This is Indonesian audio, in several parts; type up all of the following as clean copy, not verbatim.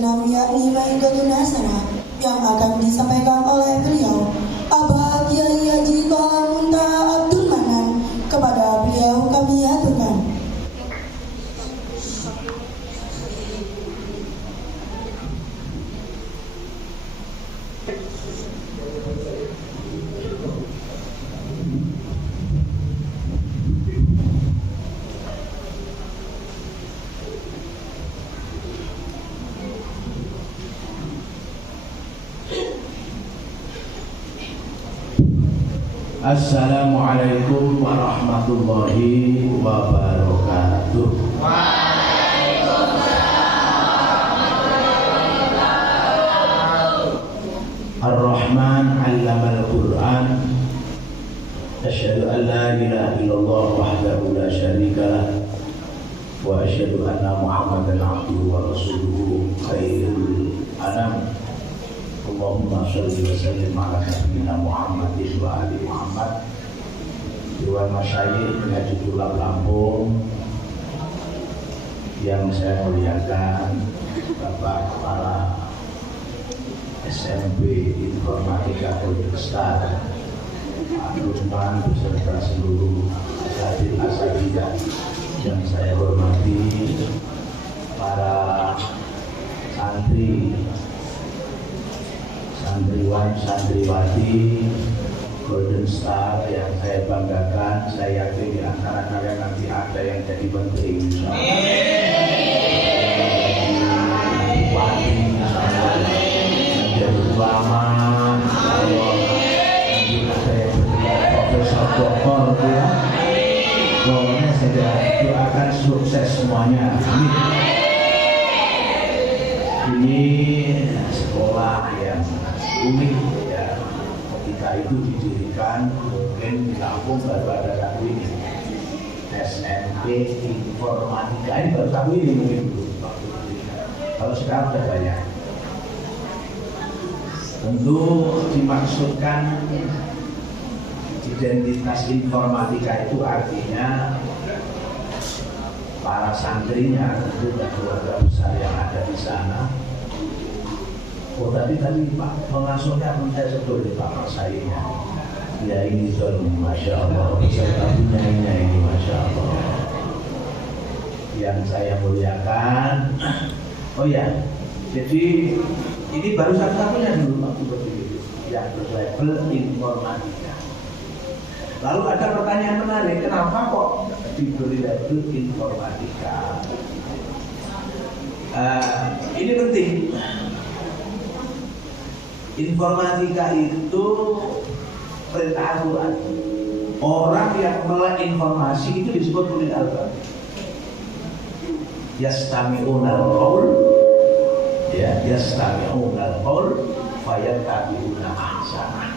ke-6 yakni Maidatun Hasanah yang akan disampaikan oleh beliau Abah Kiai Haji Toha Muntaha Abdul Manan. Kepada beliau kami aturkan. Assalamualaikum warahmatullahi wabarakatuh. Ar-Rahman 'allamal Qur'an. Asyhadu an la ilaha illallah wahdahu la syarika lah wa asyhadu anna Muhammadan 'abduhu wa rasuluhu khairul anam. Allahumma sholli wa sallim ala nabiyyina Muhammadin wa ali Muhammad. Dewan Masyayikh Haji Tulab Lampung yang saya muliakan, Bapak Kepala SMP Informatika Polrestar Pak Lukman beserta seluruh asatidzah yang saya hormati, para santri, santriwan, santriwati Golden Star yang saya banggakan. Saya yakin di antara kalian nanti ada yang jadi menteri, bupati, menjadi ulama, nanti ada yang jadi profesor doktor, ya. Pokoknya saya doakan sukses semuanya. Amin. Ini sekolah yang unik, ya. Ketika itu didirikan mungkin di Lampung baru ada satu ini, SMP Informatika. Ini baru satu ini mungkin dulu. Kalau sekarang sudah banyak. Tentu dimaksudkan identitas informatika itu artinya para santrinya, tentu dan keluarga besar yang ada di sana. Oh tadi Pak pengasuhnya pun saya sebut di Pak Masainya. Ya ini Zon, Masya Allah. Beserta punyanya ini, Masya Allah. Yang saya muliakan. Oh ya, jadi ini baru satu-satunya dulu waktu berdiri yang berlabel informatika. Lalu ada pertanyaan menarik, kenapa kok diberi label informatika? Ini penting. Informatika itu perintah Al-Quran. Orang yang melek informasi itu disebut ulil albab. Yastami'una al-qaul, ya, yastami'una al-qaul fayattabi'una ahsanah.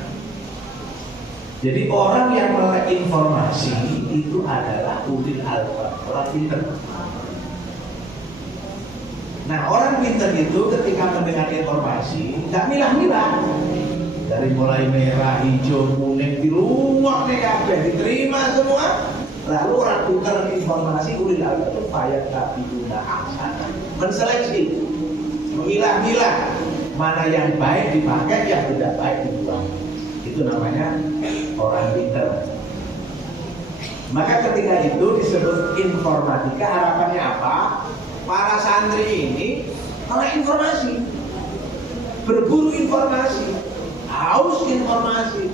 Jadi orang yang melek informasi itu adalah ulil albab, orang pintar. Nah, orang pintar itu ketika mendengar informasi nggak milah-milah, dari mulai merah, hijau, kuning, biru, warna kabeh diterima semua. Lalu orang pintar informasi ulil albab itu fayattabi'una ahsanah, menseleksi, memilah-milah mana yang baik dipakai, yang tidak baik dibuang. Itu namanya orang pintar. Maka ketika itu disebut informatika, harapannya apa? Para santri ini melek informasi, berburu informasi, haus informasi.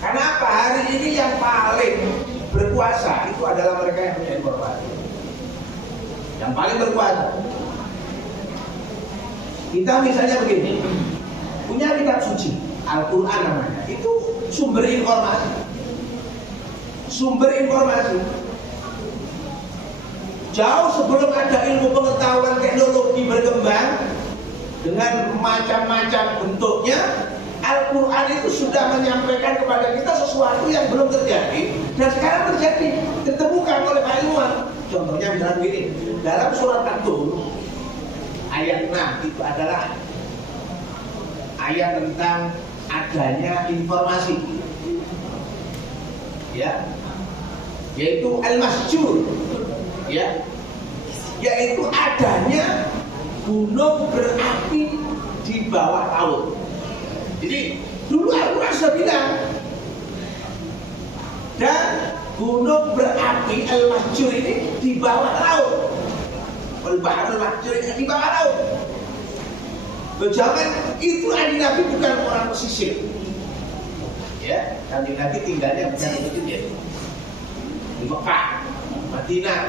Karena apa? Hari ini yang paling berkuasa itu adalah mereka yang punya informasi. Yang paling berkuasa. Kita misalnya begini, punya kitab suci, Al-Quran namanya, itu sumber informasi. Sumber informasi. Jauh sebelum ada ilmu pengetahuan teknologi berkembang dengan macam-macam bentuknya, Al-Quran itu sudah menyampaikan kepada kita sesuatu yang belum terjadi dan sekarang terjadi, ditemukan oleh para ilmuwan. Contohnya misalnya begini, dalam surat At-Tur ayat 6 itu adalah ayat tentang adanya informasi, ya, yaitu al-masjur, ya, yaitu adanya gunung berapi di bawah laut. Jadi dulu Al-Quran sudah bilang, dan gunung berapi Al-Mahjur ini di bawah laut. Al-Baharul Mahjur ini di bawah laut. Loh, jangan, itu Kanjeng Nabi bukan orang pesisir. Ya, Kanjeng Nabi tinggalnya bukan itu ya. Di Mekah, Madinah.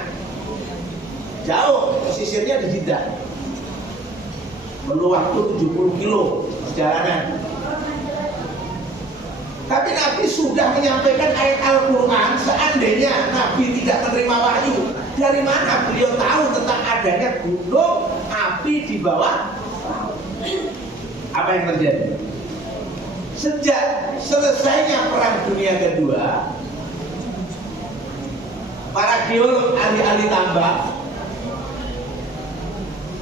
Jauh, pesisirnya di Jeddah. Perlu waktu 70 kilo perjalanan. Tapi Nabi sudah menyampaikan ayat Al-Quran. Seandainya Nabi tidak menerima wahyu, dari mana beliau tahu tentang adanya gunung api di bawah laut? Apa yang terjadi? Sejak selesainya Perang Dunia Kedua, para geolog ahli-ahli tambang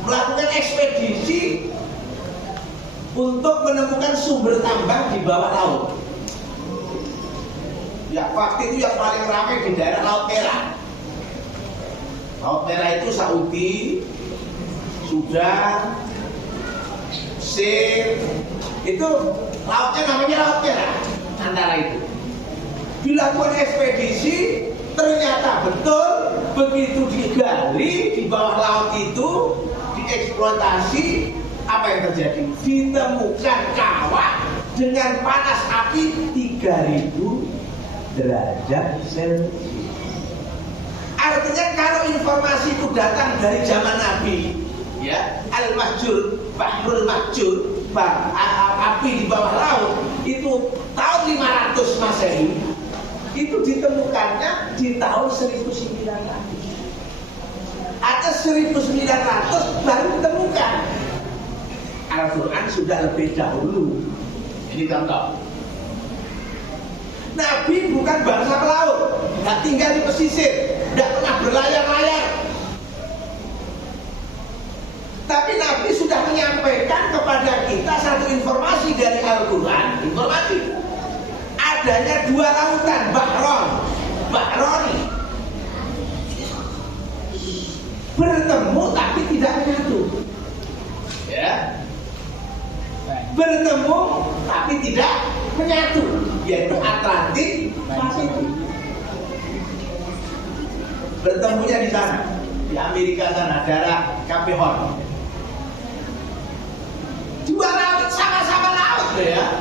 melakukan ekspedisi untuk menemukan sumber tambang di bawah laut. Ya, waktu itu yang paling ramai di daerah Laut Merah. Laut Merah itu Saudi, Sudan, Mesir, itu lautnya namanya Laut Merah. Antara itu dilakukan ekspedisi, ternyata betul begitu digali di bawah laut itu, dieksploitasi, apa yang terjadi? Ditemukan kawah dengan panas api 3000 derajat Celcius. Artinya kalau informasi itu datang dari zaman Nabi, ya, Al-Mahjur, Bahrul Mahjur, api di bawah laut, itu tahun 500 Masehi, itu ditemukannya di tahun 1900. Atas 1900 baru ditemukan. Al-Quran sudah lebih dahulu. Ini contoh. Nabi bukan bangsa pelaut, nggak tinggal di pesisir, nggak pernah berlayar-layar. Tapi Nabi sudah menyampaikan kepada kita satu informasi dari Al-Quran. Informasi adanya dua lautan, Bahroni, bertemu tapi tidak menyatu. Ya, bertemu tapi tidak menyatu, yaitu Atlantik Pasifik. Bertemunya di sana, di Amerika sana, daerah Cape Horn. Dua laut, sama-sama laut ya.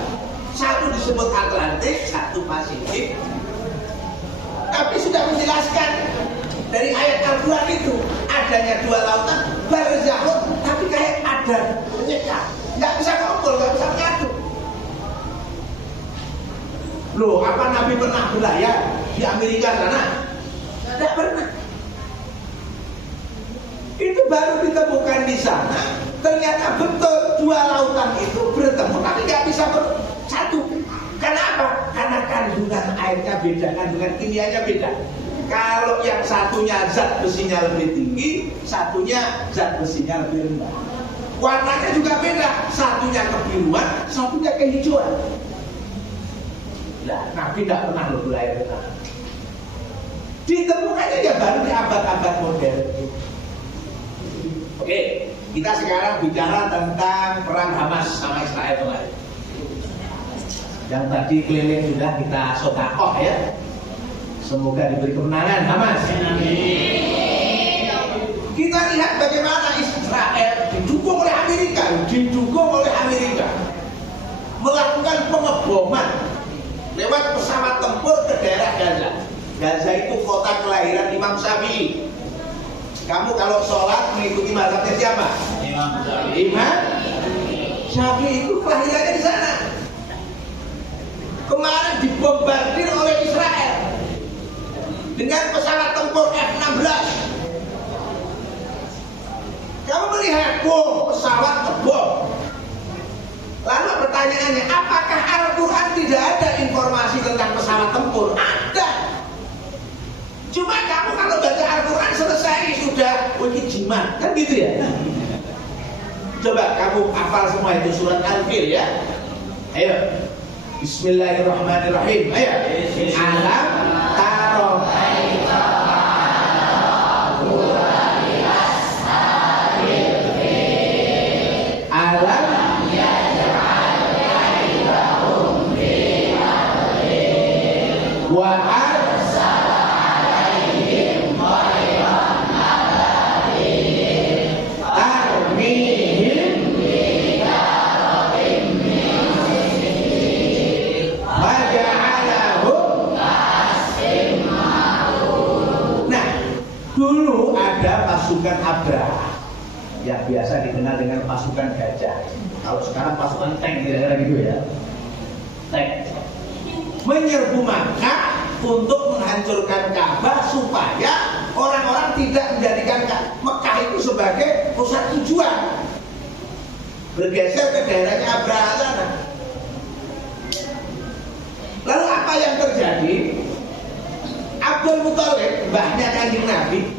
Satu disebut Atlantik, satu Pasifik. Tapi sudah menjelaskan dari ayat Al-Quran itu adanya dua lautan, barzahun, tapi kayak ada penyekat, nggak bisa kumpul, nggak bisa menyatu. Loh, apa Nabi pernah berlayar di Amerika sana? Tidak pernah. Itu baru ditemukan di sana. Ternyata betul dua lautan itu bertemu, tapi nggak bisa bersatu. Kenapa? Karena kandungan airnya beda, kandungan kimianya beda. Kalau yang satunya zat besinya lebih tinggi, satunya zat besinya lebih rendah. Warnanya juga beda, satunya kebiruan, satunya kehijauan. Nah, Nabi tidak pernah berlayar ke sana. Ditemukannya ya baru di abad-abad modern. Oke, kita sekarang bicara tentang perang Hamas sama Israel kemarin. Yang tadi keliling sudah kita sodakoh ya. Semoga diberi kemenangan Hamas. Kita lihat bagaimana Israel didukung oleh Amerika, melakukan pengeboman lewat pesawat tempur ke daerah Gaza. Gaza itu kota kelahiran Imam Syafi'i. Kamu kalau sholat mengikuti mazhabnya siapa? Imam Syafi'i itu kelahirannya di sana. Kemarin dibombardir oleh Israel dengan pesawat tempur F-16. Kamu melihat pesawat ngebom. Lalu pertanyaannya, apakah Al-Quran tidak ada informasi tentang pesawat tempur? Ada. Cuma kamu kalau baca Al-Quran selesai sudah ini jimat, kan gitu ya? Coba kamu hafal semua itu surat Al-Fil ya. Ayo. Bismillahirrahmanirrahim. Ayo. Alam taro. Dulu ada pasukan Abraha yang biasa dikenal dengan pasukan gajah. Kalau sekarang pasukan tank kira-kira gitu ya. Tank menyerbu Makkah untuk menghancurkan Ka'bah supaya orang-orang tidak menjadikan Mekah itu sebagai pusat tujuan. Bergeser ke daerahnya Abraha sana. Lalu apa yang terjadi? Abdul Muthalib, mbahnya Kanjeng Nabi,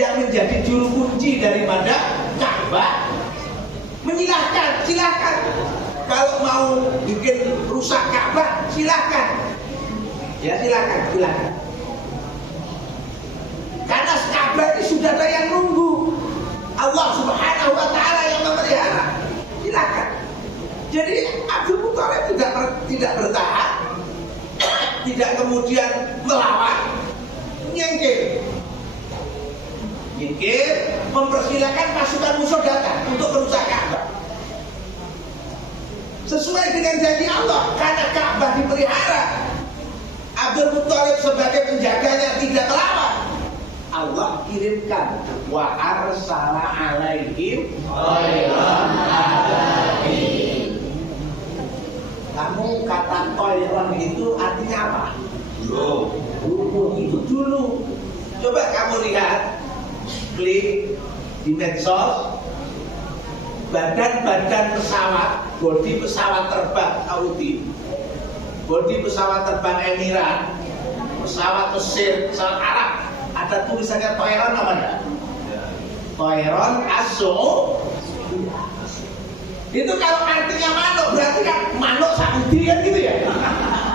yang menjadi juru kunci daripada Ka'bah, menyilahkan, silakan. Kalau mau bikin rusak Ka'bah, silakan. Ya silakan. Karena Ka'bah ini sudah ada yang nunggu. Allah Subhanahu wa Ta'ala yang memelihara. Silakan. Jadi Abdul Muthalib tidak bertahan, tidak kemudian melawan, nyingkir, mempersilahkan pasukan musuh datang untuk merusak Ka'bah. Sesuai dengan janji Allah, karena Ka'bah dipelihara, Abdul Muthalib sebagai penjaganya tidak melawan. Allah kirimkan wa arsala alaihim thayran ababil. Kamu kata thayran itu artinya apa? Dulu itu dulu. Coba kamu lihat, klik di medsos, badan-badan pesawat, bodi pesawat terbang Saudi, bodi pesawat terbang Emirat, pesawat Mesir, pesawat Arab, ada tulisannya thayran apa enggak? Thayran as-Saudi. Itu kalau artinya manuk, berarti kan manuk Saudi kan gitu ya.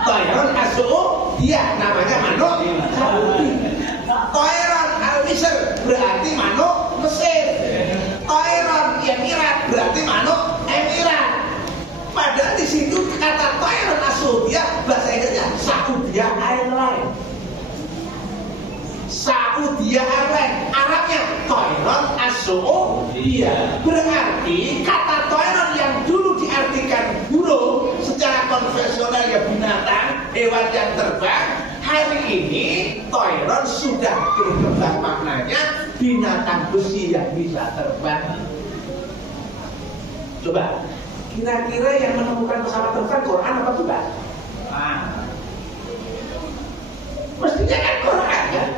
Thayran as-Saudi, namanya manuk Saudi. Thayran al-Misr berarti manuk Mesir. Thayran Emirat berarti manuk Emirat. Padahal di situ kata Thayran as-Saudi bahasa Inggrisnya Saudi Airlines. Saudi Airlines, Arabnya Thayran as-Saudi. Berarti kata Thayran yang dulu diartikan burung secara konvensional ya binatang, hewan yang terbang, hari ini Thayran sudah berkembang maknanya binatang besi yang bisa terbang. Coba, kira-kira yang menemukan pesawat terbang Quran apa juga? Mestinya kan Quran kan?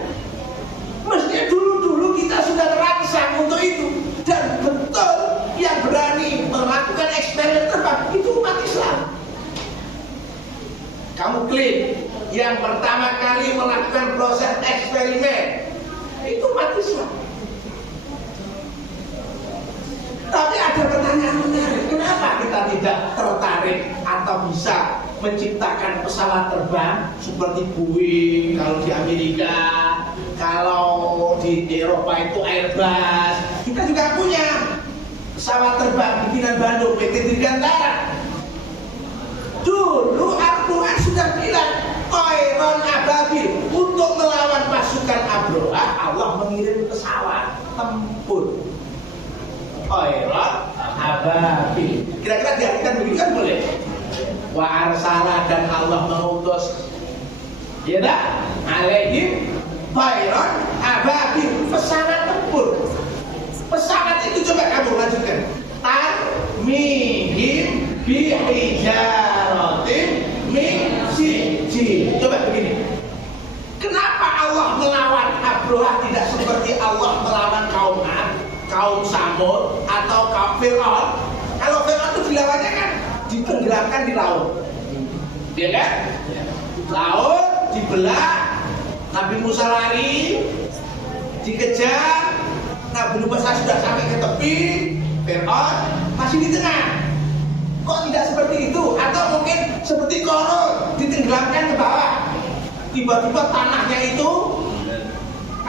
Mestinya dulu-dulu kita sudah terangsang untuk itu. Dan betul yang berani melakukan eksperimen terbang itu umat Islam. Kamu klik, yang pertama kali melakukan proses eksperimen itu umat Islam. Tapi ada pertanyaan menarik, kenapa kita tidak tertarik atau bisa menciptakan pesawat terbang seperti Boeing kalau di Amerika, kalau di Eropa itu Airbus. Kita juga punya pesawat terbang bikinan Bandung, PT Dirgantara. Dulu Al-Quran sudah bilang Thayran ababil, untuk melawan pasukan Abraha Allah mengirim pesawat tempur Thayran ababil. Kira-kira diartikan begitu kan boleh? Wa arsala, dan Allah mengutus ya tak? Alaihim thayran ababil, pesawat tempur. Pesawat itu coba kamu lanjutkan. Tarmihim bihijaratin min sijil. Coba begini. Kenapa Allah melawan Abraha tidak seperti Allah melawan kaum Ad, kaum Samud atau kaum Fir'aun? Kalau Fir'aun itu dilawannya kan ditenggelamkan di laut, ya kan? Laut dibelah, Nabi Musa lari, dikejar, Nabi Musa sudah sampai ke tepi, Fir'aun masih di tengah. Kok tidak seperti itu? Atau mungkin seperti Qarun, ditenggelamkan ke bawah, tiba-tiba tanahnya itu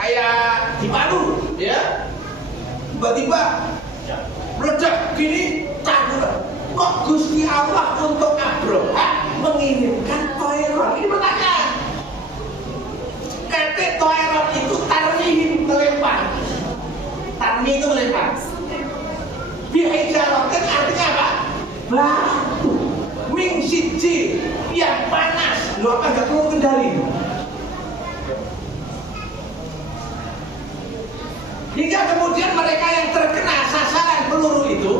kayak dipalu, ya? Tiba-tiba meledak gini, tanggul. Kok Gusti Allah untuk Abraha mengirimkan Thayran? Ini pertanyaan. batu ming siji yang panas. Lo apa nggak perlu kendali? Hingga kemudian mereka yang terkena sasaran peluru itu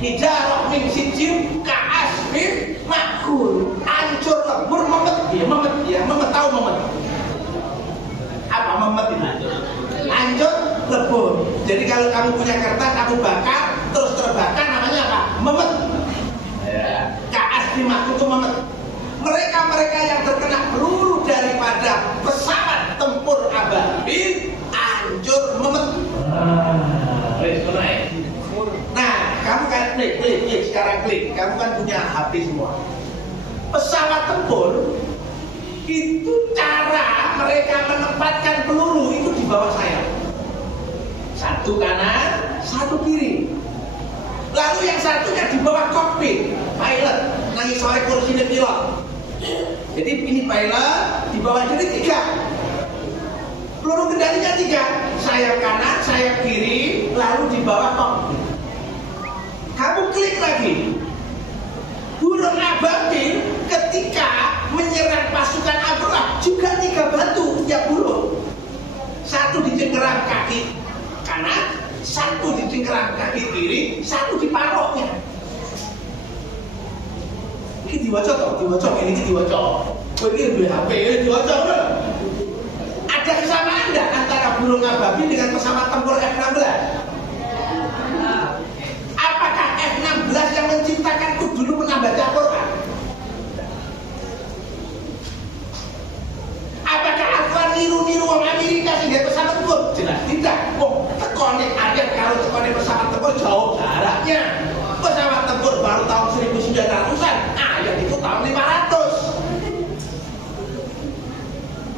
hijarah min sijil ka'asfin makul, hancur lebur, memet tahu memet apa memet itu? Hancur lebur. Jadi kalau kamu punya kertas kamu bakar terus terbakar namanya apa? Memet. Ka'asfin makul itu memet. Mereka yang terkena peluru daripada pesawat tempur ababil hancur memet. Nah, kamu kan klik, sekarang klik. Kamu kan punya HP semua. Pesawat tempur itu cara mereka menempatkan peluru itu di bawah sayap. Satu kanan, satu kiri. Lalu yang satunya di bawah kokpit, pilot. Nanti sore kursi pilot. Jadi ini pilot, di bawah jadi 3. Peluru kendalinya 3, sayap kanan, sayap kiri, lalu di bawah kokpit. Kamu klik lagi. Burung ababil ketika menyerang pasukan Abdullah juga 3 batu tiap burung. 1 di cengkeram kaki kanan, 1 di cengkeram kaki kiri, 1 di paroknya. Ini diwaca toh, ini diwaca. Ini BHP diwaca loh. Ada kesamaan enggak antara burung ababil dengan pesawat tempur F-16? Apakah F-16 yang menciptakanku dulu pernah baca Quran? Apakah aku niru orang Amerika sehingga pesawat tempur? Jelas tidak. Oh, tekonik ayat kalau tekonik pesawat tempur jauh jaraknya. Pesawat tempur baru tahun 1900-an, ayat itu tahun 500.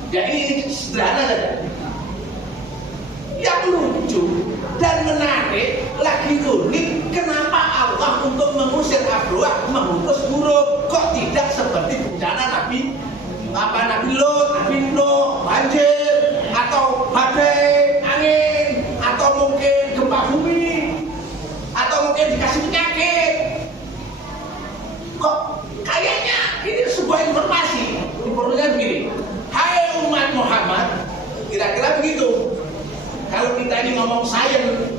Ya ini sederhana saja. Yang lucu dan menarik lagi unik, kenapa Allah untuk mengusir Abdullah mengutus burung? Kok tidak seperti bencana Nabi Lut, Nabi Nuh, banjir atau badai angin atau mungkin gempa bumi atau mungkin dikasih penyakit? Kok kayaknya ini sebuah informasi. Informasinya begini. Hai umat Muhammad, kira-kira begitu. Kalau kita ini ngomong sains,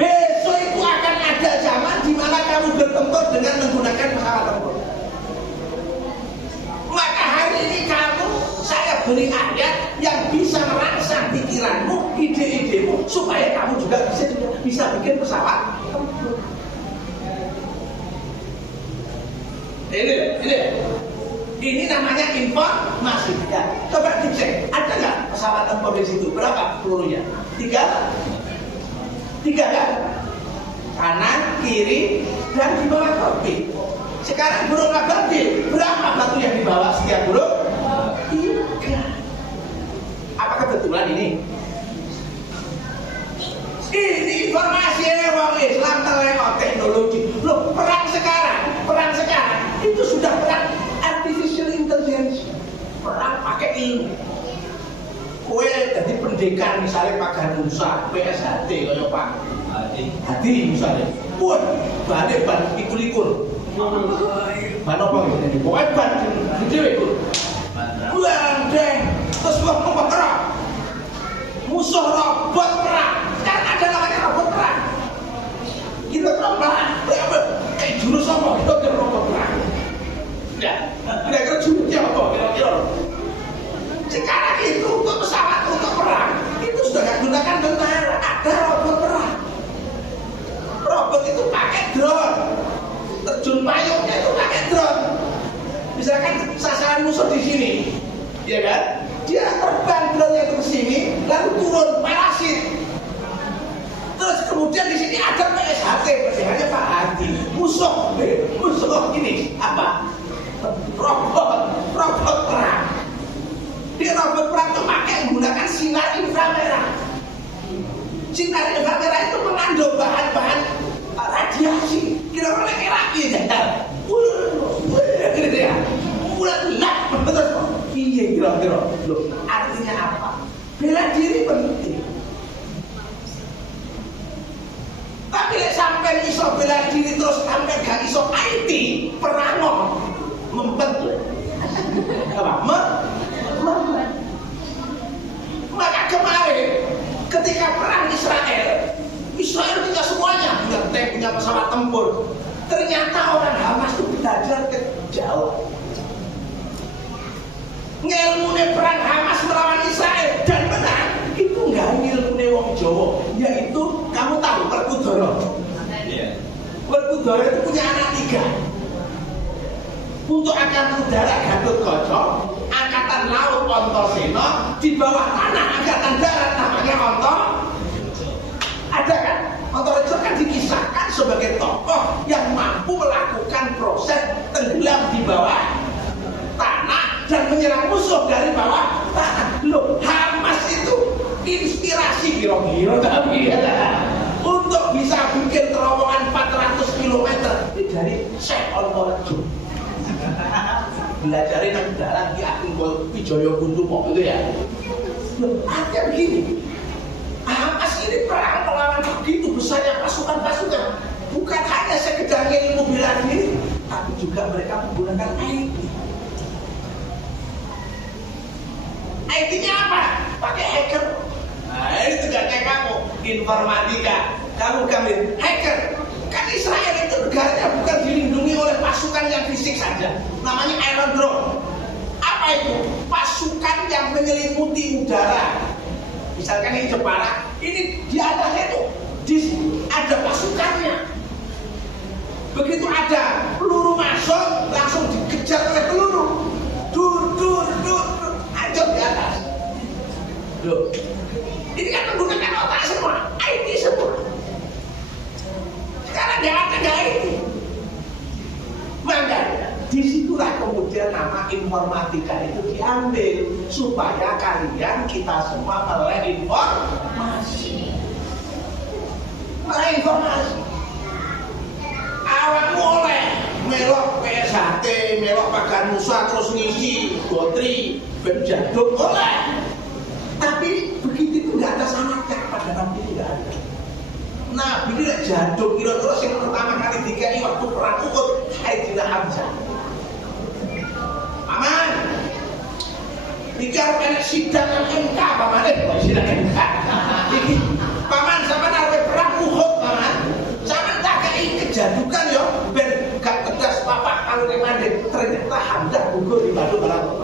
besok itu akan ada zaman di mana kamu bertempur dengan menggunakan pesawat tempur. Maka hari ini saya beri ayat yang bisa merangsang pikiranmu, ide-idemu, supaya kamu juga bisa bikin pesawat tempur. Ini namanya informasi. Ya, coba dicek, ada nggak pesawat tempur di situ? Berapa pelurunya? 3 kan? Kanan, kiri, dan di bawah kokpit. Sekarang burung ababil, berapa batu yang dibawa setiap burung? 3. Apakah kebetulan ini? Ini informasi orang Islam terlewat teknologi. Loh, perang sekarang itu sudah perang artificial intelligence, perang pakai ilmu. Kue jadi pendekar misalnya Pak Ganusa, PSHT kayak Pak Hadi misalnya. Wah, ban ikul-ikul. Ban apa gitu? Pokoknya ban gede ikul. Buang deng, terus ngomong perang. Musuh robot perang. Kan ada namanya robot perang. Kita perang, kayak jurus apa? Kita robot perang. Ya, kira-kira jurusnya apa? Kira-kira. Sekarang itu untuk pesawat untuk perang itu sudah nggak gunakan tentara, ada robot perang. Robot itu pakai drone, terjun payungnya itu pakai drone. Misalkan sasaran musuh di sini, ya kan? Dia terbang drone-nya itu ke sini, lalu turun parasit. Terus kemudian di sini ada PSHT, PSHT Pak Hadi. Musuh ini apa? Robot perang. Dia robot perang itu pakai menggunakan sinar inframerah. Sinar inframerah itu mengandung bahan-bahan radiasi. Kira-kira gitu ya. Iya kira-kira. Loh, artinya apa? Bela diri penting. Tapi sampai sampai iso bela diri terus sampai gak iso IT perang mempet apa? Maka kemarin ketika perang Israel punya semuanya, punya tank, punya pesawat tempur. Ternyata orang Hamas itu belajar ke jauh. Ngilmune perang Hamas melawan Israel dan menang itu nggak ngilmune wong Jawa, yaitu kamu tahu Werkudara. Werkudara itu punya anak 3. Untuk angkatan udara Gatotkaca, angkatan laut Antasena, di bawah tanah angkatan darat namanya ada kan? Antareja kan dikisahkan sebagai tokoh yang mampu melakukan proses tenggelam di bawah tanah dan menyerang musuh dari bawah tanah. Loh, Hamas itu inspirasi kira-kira tapi untuk bisa bikin terowongan 400 km dari Syekh Antareja. Belajarin yang dalam di akun Wijaya Kusuma itu ya. Loh, artinya begini. Hamas ini perang melawan begitu besarnya pasukan-pasukan. Bukan hanya sekedar ilmu bela diri, tapi juga mereka menggunakan IT. IT-nya apa? Pakai hacker. Nah, ini tugasnya kamu, informatika. Kamu hacker. Kan Israel itu negaranya bukan dilindungi oleh pasukan yang fisik saja. Namanya Iron Dome. Apa itu? Pasukan yang menyelimuti udara. Misalkan ini Jepara, ini di atasnya itu ada pasukannya. Begitu ada peluru masuk, langsung dikejar oleh peluru. Dur, hancur di atas. Loh, ini kan menggunakan otak semua, IT semua. Sekarang nggak IT. Makanya disitulah kemudian nama informatika itu diambil supaya kalian kita semua melek informasi. Awakmu oleh melok PSHT, melok Pagar Nusa terus ngisi Gotri, Benjaduk oleh. Tapi begitu itu nggak ada sanatnya pada Nabi itu nggak ada. Nabi ini jaduk kira-kira yang pertama kali dikai waktu perang Uhud, Sayyidina Hamzah. Paman, bicara kena sidang MK, paman sidang MK. Paman, sama naruh perang Uhud, paman. Sama tak kei kejadukan yo, ben gak tegas papak kalau kemandek. Ternyata Hamzah gugur di batu perang.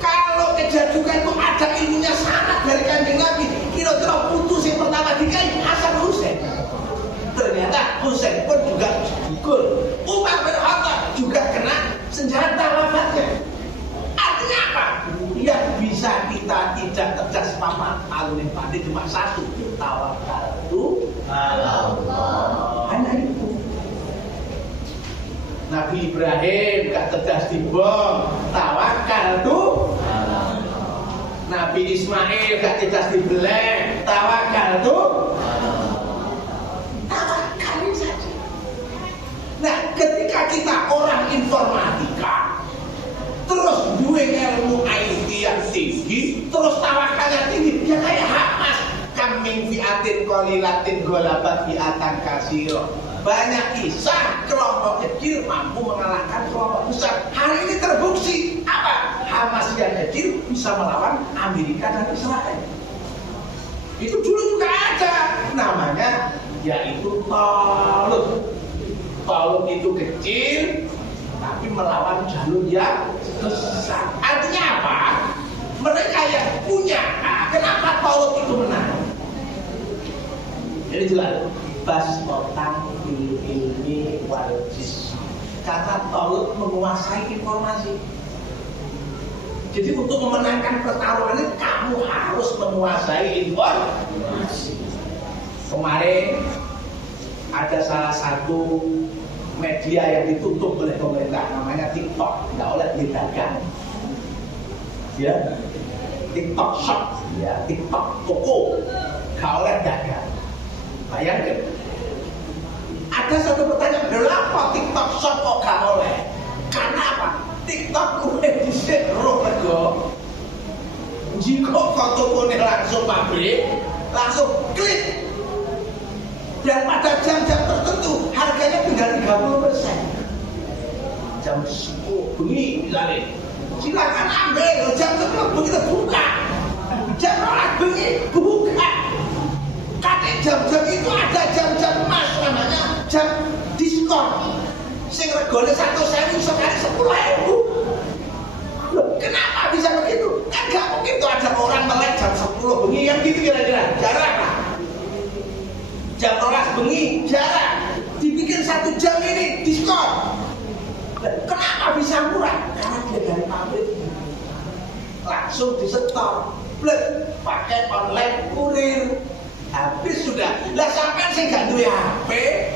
Kalau kejadukan itu ada ilmunya sangat dari Kanjeng Nabi, kira-kira putus yang pertama dikai Hasan Hussein. Ternyata Hussein pun juga gugur. Umar bin Khattab juga kena senjata wafatnya. Artinya apa? Yang bisa kita tidak tegas paman paling pasti cuma satu, tawakal itu Allah. Hanya itu. Nabi Ibrahim gak tegas dibom, tawakal itu Allah. Nabi Ismail gak tegas dibeleng, tawakal itu Allah. Tawakalin saja. Nah, ketika kita orang informatika, terus duwe ilmu IT yang tinggi, terus tawakalnya tinggi, ya kayak Hamas. Kaming fiatin qalilatin ghalabat fiatan katsira. Banyak kisah kelompok kecil mampu mengalahkan kelompok besar. Hari ini terbukti apa? Hamas yang kecil bisa melawan Amerika dan Israel. Itu dulu juga ada, namanya yaitu Talut. Talut itu kecil, tapi melawan jalur yang besar. Artinya apa? Mereka yang punya. Nah, kenapa Talut itu menang? Ini jelas. Bastotan ilmi wal jism. Karena Talut menguasai informasi. Jadi untuk memenangkan pertarungan ini kamu harus menguasai informasi. Kemarin ada salah satu media yang ditutup oleh pemerintah, namanya TikTok, nggak oleh didagang. Ya, TikTok shop, ya, TikTok toko, nggak oleh dagang. Bayangkan, ada satu pertanyaan, kenapa TikTok shop kok gak boleh? Karena apa? TikTok kuwi dhisik roh rego. Jika kok tokone langsung pabrik, langsung klik. Dan pada jam-jam tertentu harganya tinggal 30%. Jam 10 bengi misalnya, silakan ambil. Jam 10 begitu buka. Jam 12 bengi buka. Kadang jam-jam itu ada jam-jam emas namanya jam diskon. Sing regane 100.000 sekali 10.000. Loh, kenapa bisa begitu? Kan gak mungkin tuh ada orang melek jam 10 bengi yang gitu kira-kira. Jarang lah. Jam 12 bengi jarang. Dibikin 1 jam ini diskon. Kenapa bisa murah? Karena dia dari pabrik langsung disetor, pakai online kurir. Habis sudah. Lah sampean sing gak duwe HP,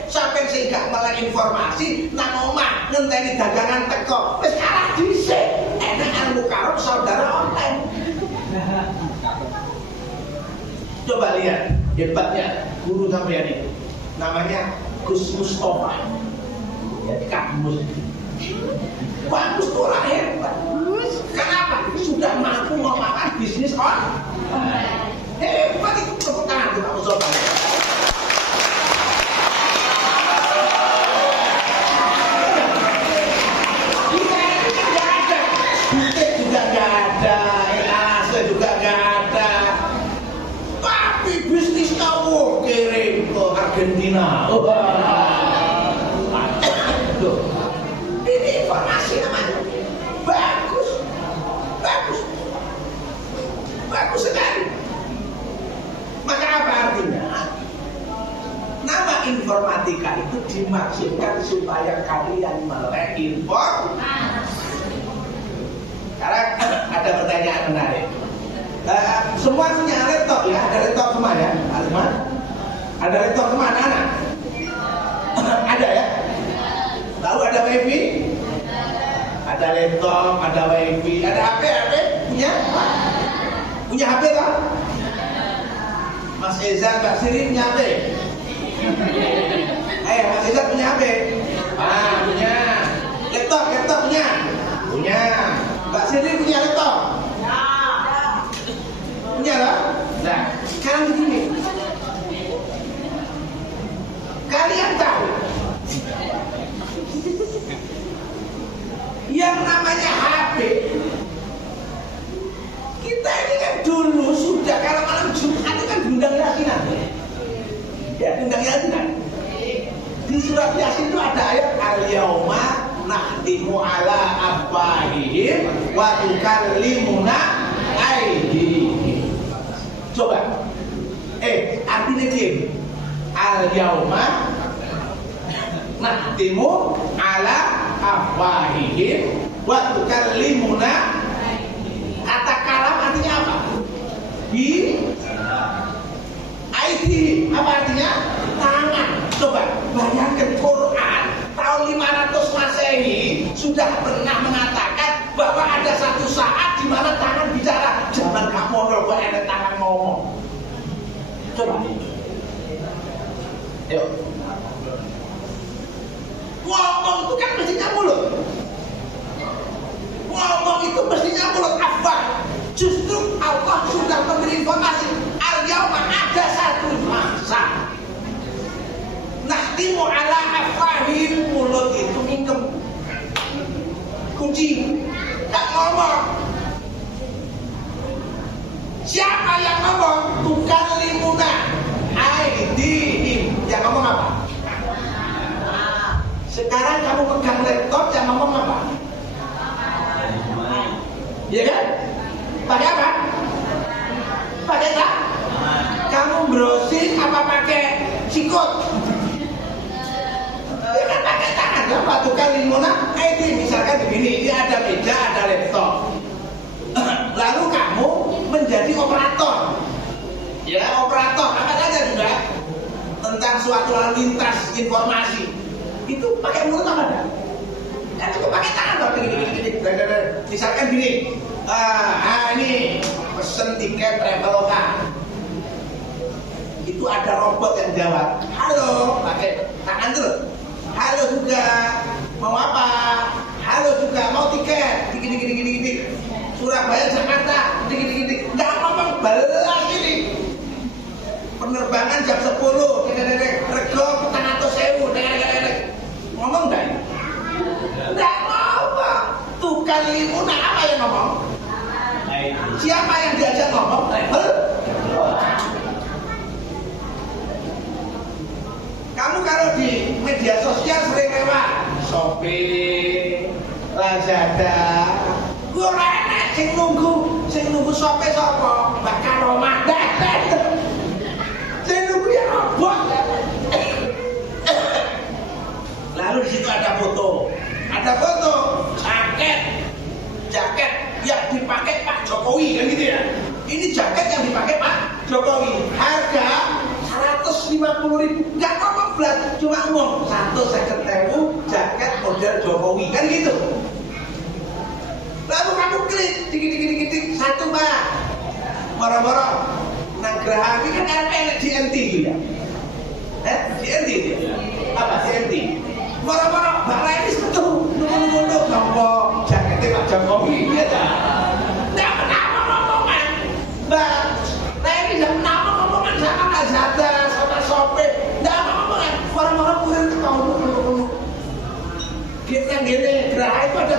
sampean sing gak melek informasi nang omah ngenteni dagangan teko. Wis kalah dhisik. Enak ilmu karo saudara online. Coba lihat hebatnya guru sampean itu. Namanya Gus Mustafa. Ya kamus. Bagus tuh orang hebat. Kenapa? Sudah mampu memakan bisnis online. Hebat itu, tepuk tangan untuk Pak Mustafa. Kita ini kan gak ada, butik juga gak ada, elase juga gak ada. Tapi bisnisnya kirim ke Argentina. Ini informasi namanya bagus, bagus, bagus sekali. Maka apa artinya? Nama informatika itu dimaksudkan supaya kalian melek informasi. Sekarang ada pertanyaan menarik. Semua punya laptop ya? Ada laptop semua ya? Ada laptop semua anak-anak? Ada ya? Lalu ada wifi? Ada laptop, ada wifi, ada HP? Punya? Punya HP tak? Mas Ezan, Mbak Siri punya HP? Mas Ezan punya HP? Punya. Laptop punya? Punya. Mbak Siri punya laptop? Punya lah? Nah, sekarang begini. Kalian tahu yang namanya HP, kita ini kan dulu sudah kalau malam Jumat itu kan diundang yasinan. Ya, diundang yasinan. Di surat Yasin itu ada ayat al-yauma nahtimu ala afwahihim wa tukallimuna aydihim. Coba. Artinya dia al-yauma nahtimu ala afwahihim wa tukallimuna. Kata kalam artinya apa? Bi aidi. Apa artinya? Tangan. Coba bayangkan Quran tahun 500 Masehi sudah pernah mengatakan bahwa ada satu saat di mana tangan bicara. Zaman kamu kalau enak tangan ngomong. Coba. Ayo. Ngomong itu kan mestinya mulut. Ngomong itu mestinya mulut apa? Justru Allah sudah memberi informasi. Al-yauma ada satu masa. Nahtimu ala afwahihim, mulut itu mingkem. Kunci. Tak ngomong. Siapa yang ngomong? Tukallimuna aydihim. Yang ngomong apa? Sekarang kamu pegang laptop, yang ngomong apa? Iya kan? Pakai apa? Pakai tak? Kamu browsing apa pakai sikut? Ya kan pakai tangan kan? Tukallimuna aydihim. Misalkan begini, ini ada meja, ada laptop. Lalu kamu menjadi operator. Ya, operator apa saja juga tentang suatu lalu lintas informasi. Itu pakai mulut apa enggak? Ya cukup pakai tangan loh, gini. Misalkan gini, ini pesen tiket Traveloka. Itu ada robot yang jawab, halo, pakai tangan terus. Halo juga, mau apa? Halo juga, mau tiket, gini. Surabaya, Jakarta, gini. Nggak ngomong balas gini. Penerbangan jam 10, Maimunah apa yang ngomong? Siapa yang diajak ngomong? Travel. Kamu kalau di media sosial sering lewat Shopee, Lazada, ora enak sing nunggu Shopee sapa? Mbak Karomah. Sing nunggu ya robot. Lalu di situ ada foto jaket yang dipakai Pak Jokowi kan gitu ya. Ini jaket yang dipakai Pak Jokowi, harga 150.000, nggak apa-apa belas, cuma ngomong 150.000 jaket model Jokowi kan gitu. Lalu kamu klik dikit satu Pak, moro-moro nang Geraha ini kan enak GNT gitu ya. GNT itu apa GNT? Moro-moro Mbak Laini satu nunggu gampang jaketnya Pak Jokowi ya tak? Nggak pernah ngomongan Mbak Laini, nggak pernah ngomongan sama Lazada, sama Shopee, nggak ngomongan. Moro-moro kurir tahun kita gini Geraha itu ada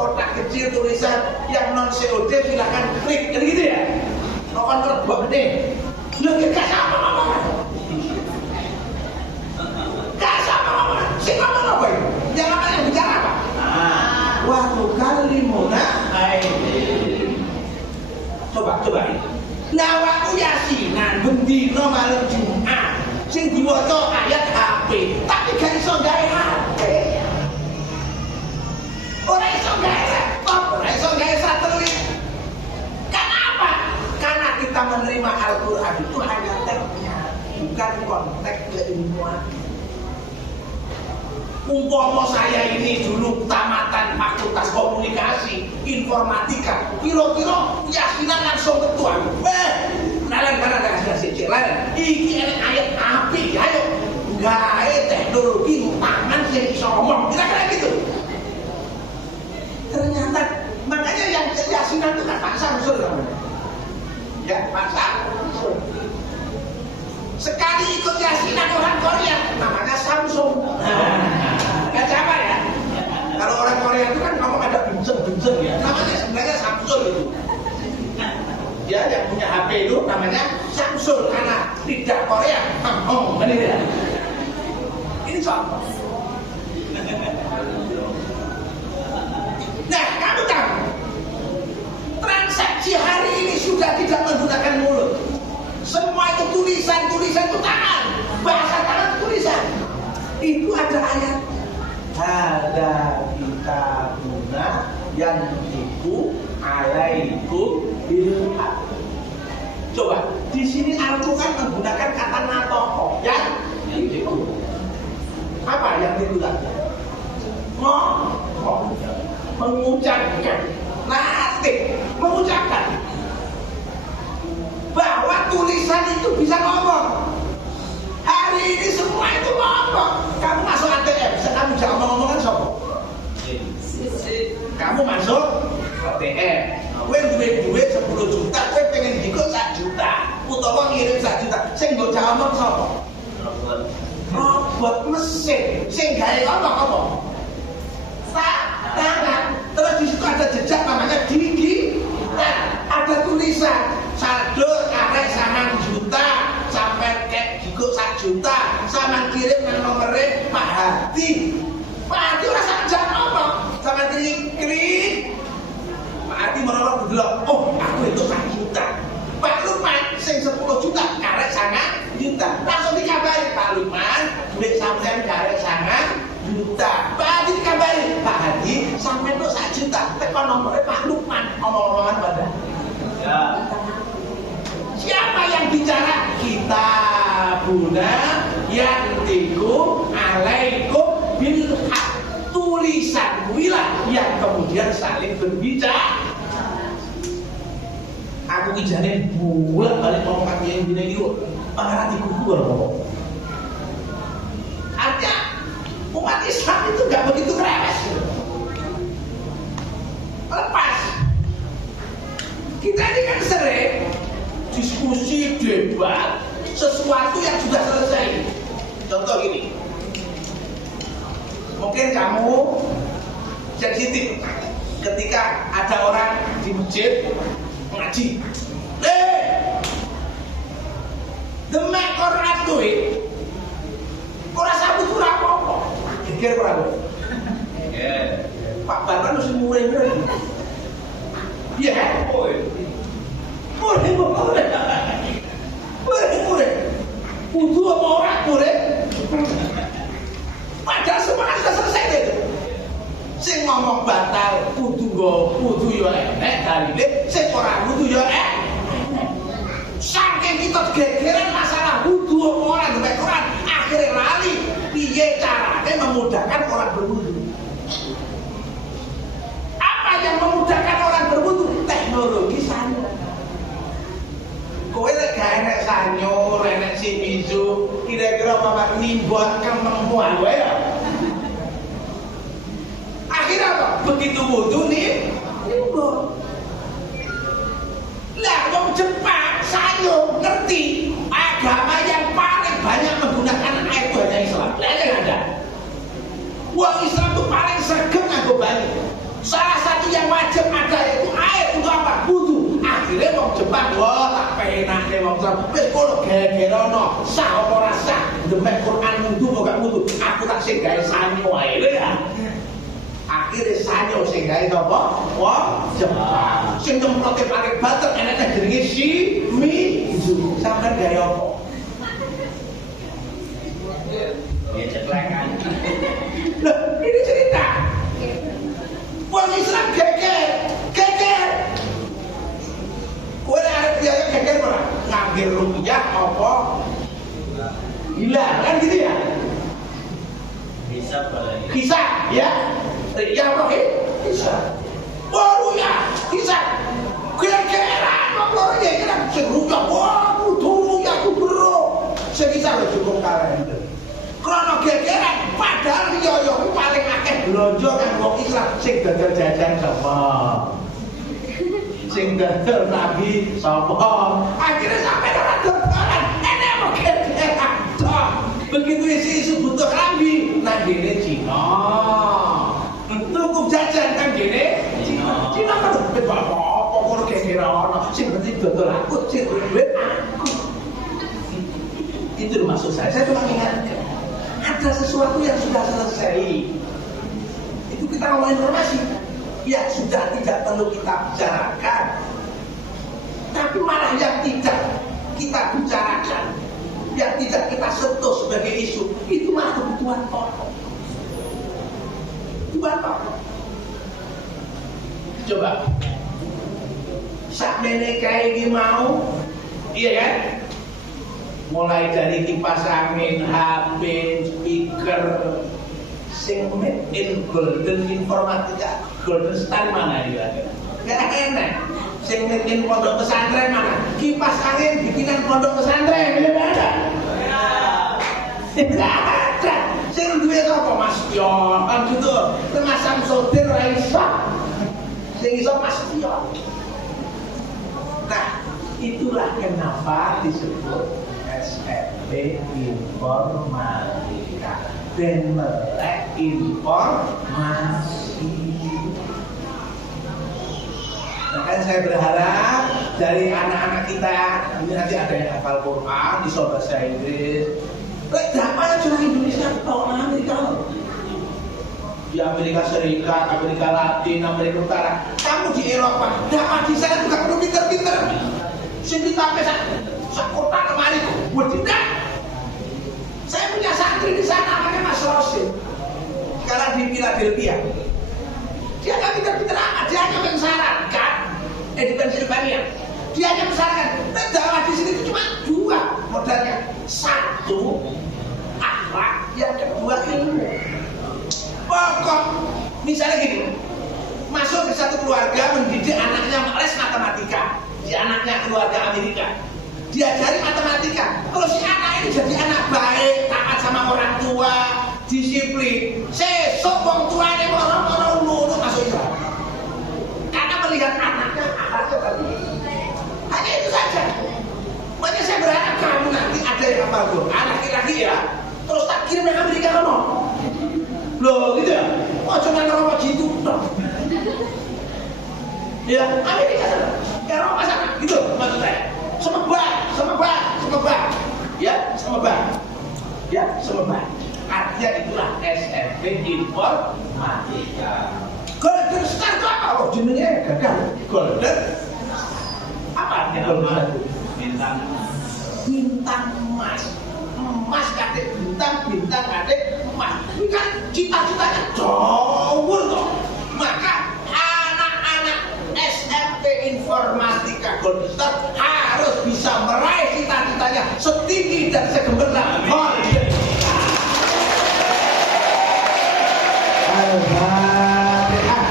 kotak kecil tulisan yang non COD silahkan klik, jadi gitu ya. Nonton terbang gede, lu kita sama ngomongan. Si ngomong apa itu? Yang apa yang bicara apa? Waktu kali muna. Coba. Nah waktu yasinan bendino malam Jumat, sing diwaca ayat HP, tapi gak iso gawe HP. Ora iso gawe laptop, ora iso gawe satelit. Kenapa? Karena kita menerima Al-Quran itu hanya teksnya, bukan konteks keilmuan. Umpama saya ini dulu tamatan fakultas komunikasi informatika, kira-kira yasinan langsung ketua. Nalan karena ada hasil jalan. Iki enak ayat api, ayo gawe teknologi tangan sing iso ngomong, kira-kira gitu. Ternyata makanya yang yasinan itu kan Pak Samsul namanya. Ya Pak Samsul. Sekali ikut yasinan orang Korea namanya Samsung. Gak sabar ya. Kalau orang Korea itu kan ngomong ada benceng ya. Namanya sebenarnya Samsul itu. Ya yang punya HP itu namanya Samsul karena tidak Korea. Benar ya. Ini contoh. Nah kamu tahu transaksi hari ini sudah tidak menggunakan mulut. Semua itu tulisan itu tangan, bahasa tangan tulisan. Itu ada ayat. Ada kitabuna yang tiku alaikum bilhaq. Coba di sini Al-Quran menggunakan kata natoko yang tiku. Apa yang tiku tadi? Mengucapkan, natik, mengucapkan. Bahwa tulisan itu bisa ngomong. Hari ini semua itu ngomong. Kamu masuk ATM, kamu jangan ngomong-ngomongan sopo. Kamu masuk ATM, kowe duit 10 juta, kowe pengen dikut 1 juta, utawa ngirim 1 juta, sing mbok ngomong sopo? Robot mesin, sing gawe ngomong apa? Tangan. Terus di situ ada jejak namanya gigi. Nah, ada tulisan saldo karek 1 juta sampai kek dikut 1 juta sama kirim nang nomere Pak Hadi. Pak Hadi ora sak jam ngomong sama klik Pak Hadi merorok delok, oh aku itu 1 juta. Pak Lukman sing 10 juta karek 1 juta. Langsung dikabari Pak Lukman duit sampean karek 1 juta. Pak Hadi dikabari Pak Hadi sampean itu 1 juta. Tekan nomornya Pak Lukman omong-omongan pada. Ya. Siapa yang bicara? Kitabuna yang tiku alaikum bilhaq. Tulisan wilah yang kemudian saling berbicara. Aku kijane bulat balik ngomong yang gini gitu. Pangeran dikukur kok. Artinya umat Islam itu gak begitu keres. Lepas. Kita ini kan sering diskusi, debat sesuatu yang sudah selesai. Contoh gini, mungkin kamu sensitif ketika ada orang di masjid ngaji, demek Quran kuwi ora sabut ora apa-apa. Geger ora lho. Pak Barman mesti murah-murah. Iya kan? Murah. Kudu apa ora murah? Padahal semuanya sudah selesai deh. Sing ngomong batal kudu yo enek dalile, sing ora kudu yo enek. Saking kita gegeran masalah wudu orang demek Quran, akhirnya lali piye caranya memudahkan orang berwudu. Apa yang memudahkan orang berwudu? Teknologi sanyo. Kowe lek gak enek sanyo, enek Shimizu, kira-kira apa nimbok kememu ae ya. Akhirnya apa? Begitu wudu nih, nimbok. Lah wong Jepang sayo ngerti agama yang paling banyak menggunakan air itu hanya Islam. Lah yang ada. Wong Islam itu paling sregep nganggo banyu. Salah satu yang wajib ada yaitu air untuk apa? Wudu. Akhirnya wong Jepang, wah tak penake wong Islam. Wis kono gegerono, sah apa ora sah. Demek Quran wudu kok gak wudu. Aku tak sing gawe sanyo wae ya. Akhirnya sanyo sing gawe apa? Wong Jepang. Sing temprote paling bater enake jenenge Shimizu. Sampeyan gawe apa? Ya ceklekan. Loh, ini cerita. Wong Islam geger. Kowe arep biaya geger ora? Ngambil rupiah apa? Hilang kan gitu ya? Bisa ya? Ya oke, bisa. Baru ya, bisa. Gegeran kok ora gegeran sing rujak wah kudu ya kudu. Sing bisa cukup karen. Krono gegeran padahal yo paling akeh blonjo kan wong Islam sing dodol jajan sapa? Sing dodol Nabi sapa? Akhirnya sampai ora dodolan. Enek mau gegeran. Begitu isu butuh klambi nang gene Cina. Cukup jajan kan gini Cina kan duit apa-apa kalau gegeran sing penting dodol aku sing duit aku. Itu maksud saya cuma ingatkan ada sesuatu yang sudah selesai. Itu kita ngomong informasi ya sudah tidak perlu kita bicarakan, tapi malah yang tidak kita bicarakan, yang tidak kita sentuh sebagai isu itu malah kebutuhan pokok. Coba sakmene kae iki mau iya kan mulai dari kipas angin, HP, speaker sing made in golden informatika golden star mana ya gak enak sing made in pondok pesantren mana kipas angin bikinan pondok pesantren ya ada ada sing duwe sapa Mas Pion kan gitu temasang sodir ora iso sing iso Mas Pion. Nah itulah kenapa disebut SFP informatika dan melek informasi. Makanya saya berharap dari anak-anak kita ini nanti ada yang hafal Quran bisa bahasa Inggris. Dapat curang Indonesia bawa Amerika di Amerika Serikat, Amerika Latin, Amerika Utara. Kamu di Eropa, dapat di sana juga perlu pinter-pinter. Sini sampai sak kota lemari kok, tidak. Saya punya santri di sana namanya Mas Rosin. Sekarang di Philadelphia. Dia nggak pinter-pinter amat, dia hanya mensarankan di Pennsylvania. Dia hanya mensarankan, dakwah di sini itu cuma dua modalnya. Satu, akhlak, yang kedua ilmu. Pokok, misalnya gini, masuk ke satu keluarga mendidik anaknya les matematika, si anaknya keluarga Amerika, diajari matematika. Kalau si anak ini jadi anak baik, taat sama orang tua, disiplin, sesok wong tuane moro-moro nurut masuk Islam. Karena melihat anaknya akhlaknya tadi. Hanya itu saja. Makanya saya berharap kamu nanti ada yang hafal Quran laki-laki ya, terus tak kirim ke Amerika kamu. Loh gitu ya? Oh cuma ngerokok gitu dong. Ya, Amerika sana, Eropa sana, gitu maksud saya. Semerbak. Ya, semerbak. Artinya itulah SMP Informatika. Golden Star itu apa? Oh, jenenge gagal. Golden apa artinya Golden Star? Bintang emas. Emas kadek bintang kadek emas. Ini kan cita-citanya jauh toh. Maka anak-anak SMP Informatika Golden Star harus bisa meraih cita-citanya setinggi dan segemerlap Golden Star. Al-Fatihah.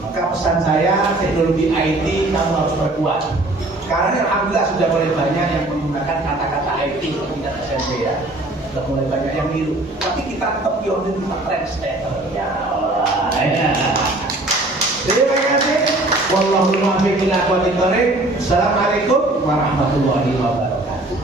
Maka pesan saya, teknologi IT kamu harus perkuat. Karena alhamdulillah sudah mulai banyak yang menggunakan kata-kata IT tingkat SMP ya. Sudah mulai banyak yang niru. Tapi kita tetap pionir, kita trendsetter. Ya Allah. Ya. Terima kasih. Wallahu muwaffiq ila aqwamit thoriq. Assalamualaikum warahmatullahi wabarakatuh.